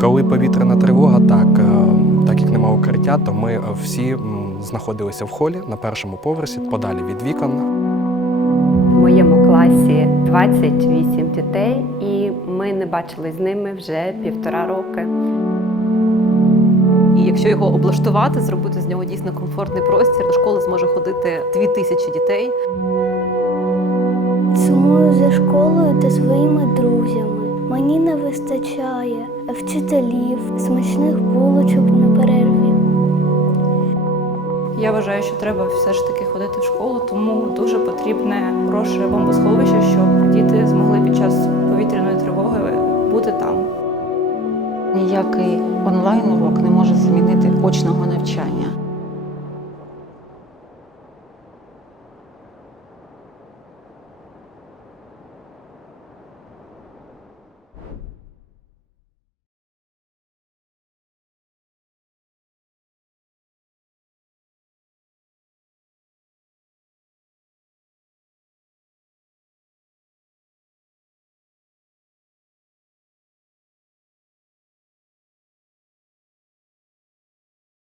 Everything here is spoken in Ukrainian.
Коли повітряна тривога, так, е, так як нема укриття, то ми е, всі знаходилися в холі на першому поверсі, подалі від вікон. В моєму класі 28 дітей, і ми не бачили з ними вже півтора роки. І якщо його облаштувати, зробити з нього дійсно комфортний простір, до школи зможе ходити дві тисячі дітей. Сумую за школою та своїми друзями. Мені не вистачає вчителів, смачних булочок на перерві. Я вважаю, що треба все ж таки ходити в школу, тому дуже потрібне хороше бомбосховище, щоб діти змогли під час повітряної тривоги бути там. Ніякий онлайн-урок не може замінити очного навчання.